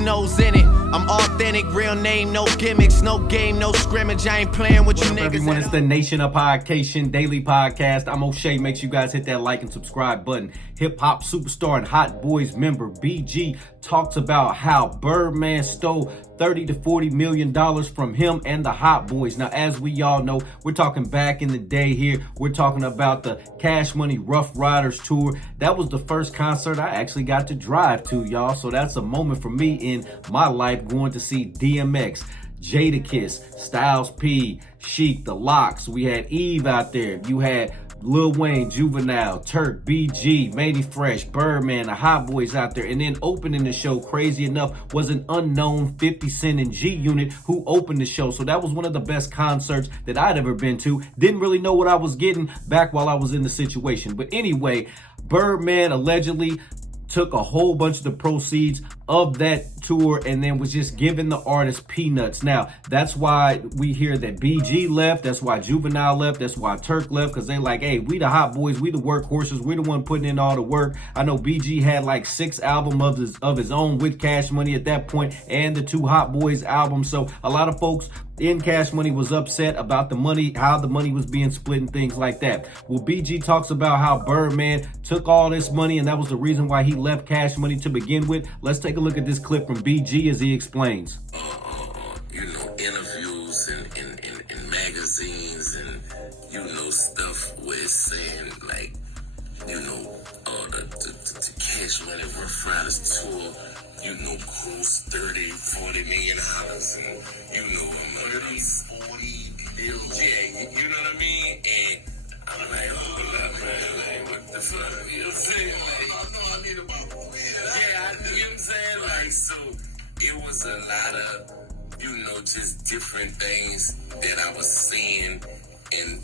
you know's in it. I'm authentic, real name, no gimmicks, no game, no scrimmage. I ain't playing with you niggas. Everyone, it's the Nation of Podcation Daily Podcast. I'm O'Shea. Make sure you guys hit that like and subscribe button. Hip hop superstar and Hot Boys member BG talks about how Birdman stole $30 to $40 million from him and the Hot Boys. Now, as we all know, we're talking back in the day here. We're talking about the Cash Money Rough Riders tour. That was the first concert I actually got to drive to, y'all. So that's a moment for me in my life, going to see DMX, Jadakiss, Styles P, Sheik, The Lox. We had Eve out there. You had Lil Wayne, Juvenile, Turk, BG, Manny Fresh, Birdman, the Hot Boys out there. And then opening the show, crazy enough, was an unknown 50 Cent and G-Unit who opened the show. So that was one of the best concerts that I'd ever been to. Didn't really know what I was getting back while I was in the situation. But anyway, Birdman allegedly took a whole bunch of the proceeds of that tour and then was just giving the artist peanuts. Now, that's why we hear that BG left. That's why Juvenile left. That's why Turk left, because they like, hey, we the Hot Boys. We the workhorses. We the one putting in all the work. I know BG had like 6 albums of his own with Cash Money at that point, and the 2 Hot Boys albums. So a lot of folks in Cash Money was upset about the money, how the money was being split and things like that. Well, BG talks about how Birdman took all this money and that was the reason why he left Cash Money to begin with. Let's take a look at this clip from BG as he explains. Interviews in magazines and, stuff where it's saying, like, the Cash Money Rough Riders tour, gross $30-40 million, and, $30-40 billion. Yeah, you know what I mean? And I'm like, hold up, man, like, what the fuck? You know what I'm saying? Like, no, I need about, yeah, you know what I'm saying? Like, so it was a lot of, just different things that I was seeing and,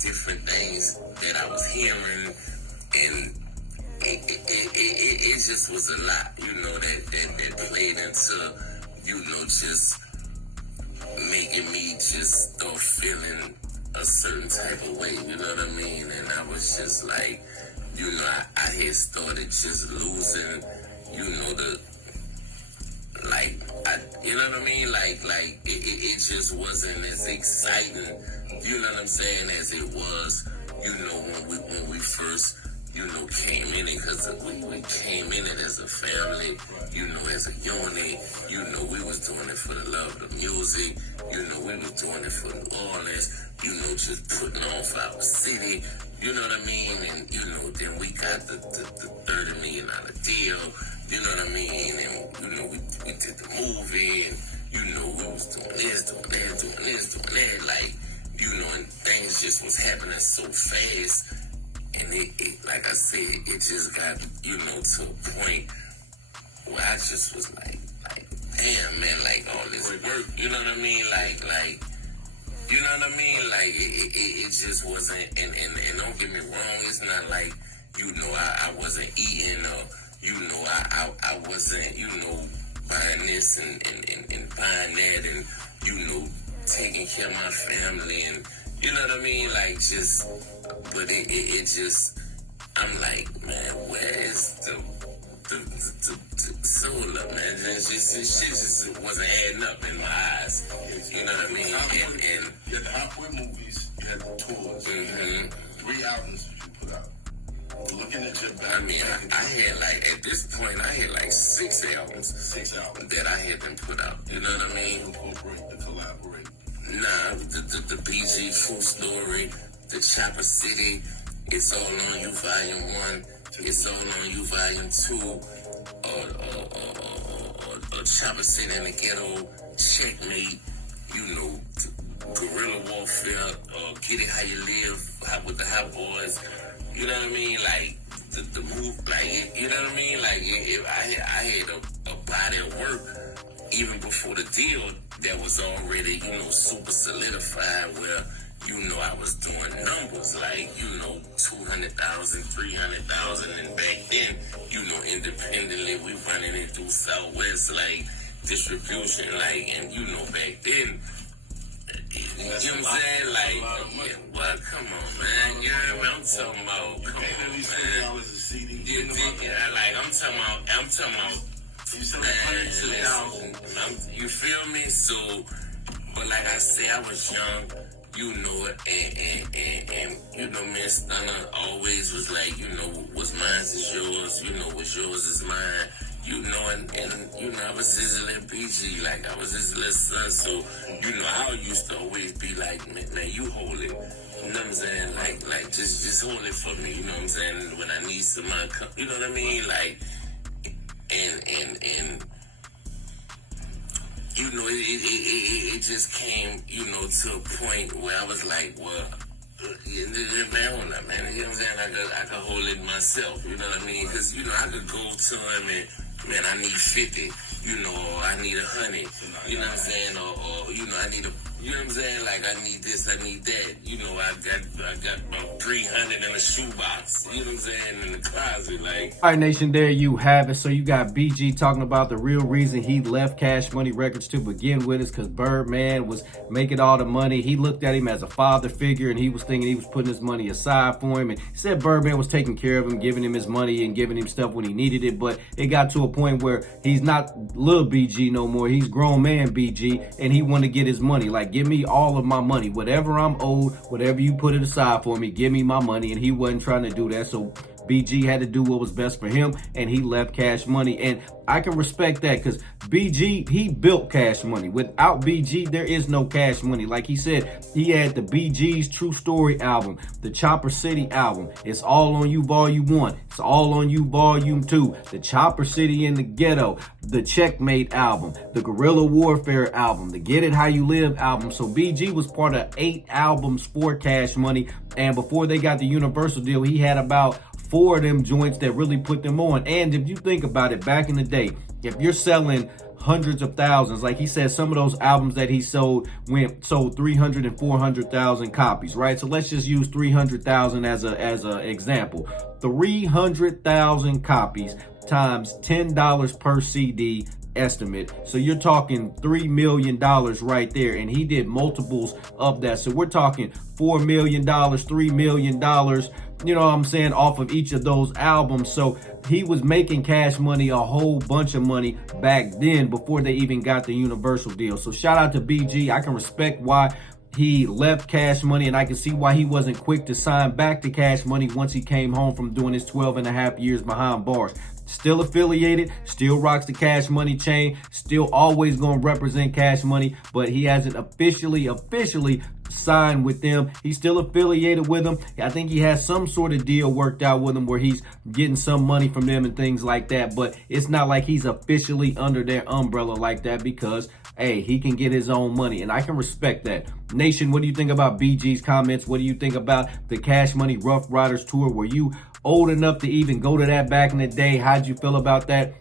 different things that I was hearing, and it just was a lot, that played into, just making me just start feeling a certain type of way, you know what I mean? And I was just like, I had started just losing, you know what I mean? Like it just wasn't as exciting, you know what I'm saying, as it was, when we first, came in it, because we came in it as a family, as a unit, we was doing it for the love of the music, we was doing it for New Orleans, just putting on for our city, you know what I mean? And, then we got the $30 million deal, you know what I mean? And, we did the movie, and, we was doing this, doing that, like, and things just was happening so fast. And it like I said, it just got, to a point where I just was like, damn, man, like all this work, you know what I mean? Like, you know what I mean? Like, it just wasn't, and don't get me wrong, it's not like, I wasn't eating, or, I wasn't, buying this and buying that, and, taking care of my family, and, you know what I mean? Like, just, but it just, I'm like, man, where is the soul up, man? Shit just wasn't adding up in my eyes. You know what I mean? And you had the Hot Boy movies, you had the tours, 3 albums that you put out. Looking at your back, I mean, I had like, at this point, I had like 6 albums. 6 albums that I had them put out. You know what I mean? Incorporate, the collaborate. Nah, the BG True Story, the Chopper City, It's All On You Volume 1, It's All On You Volume 2, or Chopper City in the Ghetto, Checkmate, Guerrilla Warfare, Get It How You Live, with the Hot Boys, you know what I mean? Like, the move, like, you know what I mean? Like, I had a body of work even before the deal that was already, super solidified, where, I was doing numbers like, 200,000, 300,000, and back then, independently, we running it through Southwest, like, distribution, like, and, back then, you know what I'm saying? Like, yeah, well, come on, man. You know what I'm talking about? Come on, man. $3 a CD. Yeah, like, I'm talking about You said 102,000. You feel me? So, but like I say, I was young, you know, and you know, man, Stunner always was like, you know, what's mine is yours, you know, what's yours is mine, you know, and you know, I was his little PG, like I was his little son, so, you know, I used to always be like, man, you hold it. You know what I'm saying? Like, just hold it for me. You know what I'm saying? When I need some money, you know what I mean? Like, and you know, it just came, you know, to a point where I was like, well, man, you know what I'm saying? I could hold it myself. You know what I mean? Because you know, I could go to him and, man, I need 50. You know, or I need 100. You know what I'm saying? Or you know, I need you know what I'm saying? Like, I need this, I need that. You know, I got about 300 in a shoebox. You know what I'm saying? In the closet, like. All right, Nation, there you have it. So you got BG talking about the real reason he left Cash Money Records to begin with is because Birdman was making all the money. He looked at him as a father figure, and he was thinking he was putting his money aside for him. And he said Birdman was taking care of him, giving him his money and giving him stuff when he needed it. But it got to a point where he's not little BG no more. He's grown man BG, and he wanted to get his money. Like, give me all of my money. Whatever I'm owed, whatever you put it aside for me, give me my money. And he wasn't trying to do that. So BG had to do what was best for him, and he left Cash Money. And I can respect that because BG, he built Cash Money. Without BG, there is no Cash Money. Like he said, he had the BG's True Story album, the Chopper City album, It's All on You Volume 1, It's All on You Volume 2, the Chopper City in the Ghetto, the Checkmate album, the Guerrilla Warfare album, the Get It How You Live album. So BG was part of 8 albums for Cash Money. And before they got the Universal deal, he had about 4 of them joints that really put them on. And if you think about it, back in the day, if you're selling hundreds of thousands, like he said, some of those albums that he sold sold 300 and 400,000 copies, right? So let's just use 300,000 as a example. 300,000 copies times $10 per CD estimate. So you're talking $3 million right there. And he did multiples of that. So we're talking $4 million, $3 million, you know what I'm saying, off of each of those albums. So he was making Cash Money a whole bunch of money back then before they even got the Universal deal. So shout out to BG. I can respect why he left Cash Money, and I can see why he wasn't quick to sign back to Cash Money once he came home from doing his 12 and a half years behind bars. Still affiliated, still rocks the Cash Money chain, still always going to represent Cash Money, but he hasn't officially signed with them. He's still affiliated with them. I think he has some sort of deal worked out with them where he's getting some money from them and things like that, but it's not like he's officially under their umbrella like that because, hey, he can get his own money, and I can respect that. Nation, what do you think about BG's comments? What do you think about the Cash Money Rough Riders tour? Were you old enough to even go to that back in the day? How'd you feel about that?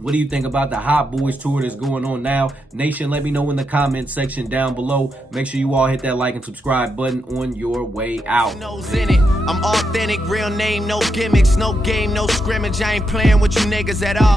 What do you think about the Hot Boys tour that's going on now? Nation, let me know in the comment section down below. Make sure you all hit that like and subscribe button on your way out. In it. I'm authentic, real name, no gimmicks, no game, no scrimmage. I ain't playing with you niggas at all.